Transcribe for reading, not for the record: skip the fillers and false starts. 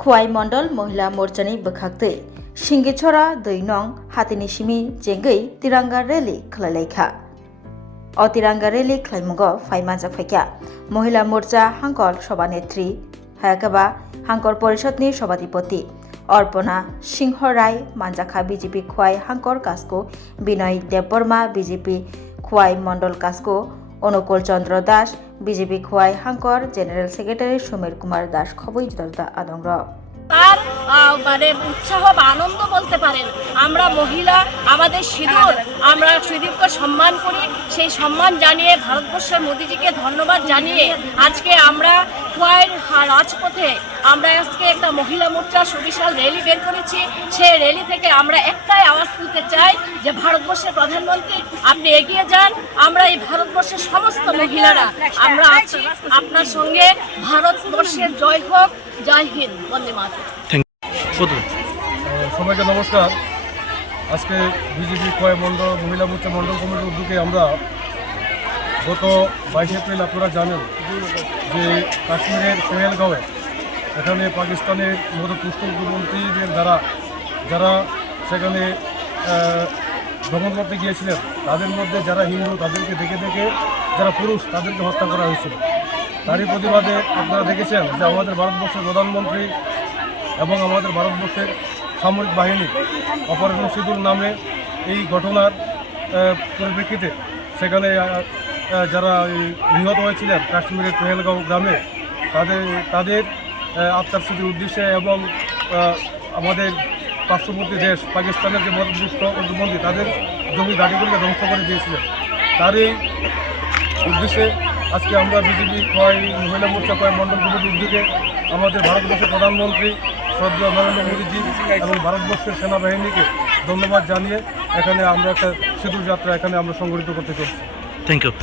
খোয়াই মন্ডল মহিলা মোর্চানি বখাকतै सिंगिछरा 2 नं हातिनि सिमी जेंगै तिरंगा रैली खलायलायखा अ तिरंगा रैली खलायमुगो फाइमानजाक फायखा महिला मोर्चा हांकर सभानेत्री हायाकाबा हांकर परिषदनि सभाधिपति अर्पणा सिंह राय मानजाखा बीजेपी खवाई हांकर कास्को बिनय देबबर्मा बीजेपी खवाई मंडल कास्को अनुकूल चंद्र दास बीजेपी खवाई हांकर जेनारेल सेक्रेटारी समीर कुमार दास खबई जुदा आदंग তার মানে উৎসাহ বা আনন্দ বলতে পারেন। আমরা মহিলা আমাদের সিঁদুর, আমরা সিঁদুরকে সম্মান করি। সেই সম্মান জানিয়ে ভারতবর্ষের মোদিজিকে ধন্যবাদ জানিয়ে আজকে আমরা খোয়াইয়ের রাজপথে আমরা আজকে একটা মহিলা মোর্চা সুবিশাল র্যালি বের করেছি। সেই র্যালি থেকে আমরা একটাই আওয়াজ তুলতে চাই যে ভারতবর্ষের প্রধানমন্ত্রী আপনি এগিয়ে যান। আমরা এই ভারতবর্ষের সমস্ত মহিলারা আমরা আছি আপনার সঙ্গে। ভারতবর্ষের জয় হোক, জয় হিন্দ, বন্দে মাতরম। সবাইকে নমস্কার। আজকে বিজেপি খোয়াই মন্ডল মহিলা মোর্চা মন্ডল কমিটির উদ্যোগে আমরা গত 22 এপ্রিল আপনারা জানেন যে কাশ্মীরের পেহেলগাঁওয়ে এখানে পাকিস্তানের মধ্যপুষ্ট উগ্রপন্থীদের দ্বারা যারা সেখানে ভ্রমণ করতে গিয়েছিলেন তাদের মধ্যে যারা হিন্দু তাদেরকে দেখে দেখে যারা পুরুষ তাদেরকে হত্যা করা হয়েছিল। তারই প্রতিবাদে আপনারা দেখেছেন যে আমাদের ভারতবর্ষের প্রধানমন্ত্রী এবং আমাদের ভারতবর্ষের সামরিক বাহিনী অপারেশন সিঁদুর নামে এই ঘটনার পরিপ্রেক্ষিতে সেখানে যারা নিহত হয়েছিলেন কাশ্মীরের পেহেলগাঁও গ্রামে তাদের আত্মার স্মৃতির উদ্দেশ্যে এবং আমাদের পার্শ্ববর্তী দেশ পাকিস্তানের যে মধ্যপুষ্ট উগ্রপন্থী তাদের জমি ঘাটিগুলিকে ধ্বংস করে দিয়েছিলেন। তারই উদ্দেশ্যে আজকে আমরা বিজেপি খোয়াই মহিলা মোর্চা খোয়াই মন্ডল কমিটির উদ্যোগে আমাদের ভারতবর্ষের প্রধানমন্ত্রী শ্রদ্ধেয় নরেন্দ্র মোদীজি এবং ভারতবর্ষের সেনাবাহিনীকে ধন্যবাদ জানিয়ে এখানে আমরা একটা সিঁদুর যাত্রা এখানে আমরা সংগঠিত করতে চলছি। Thank you.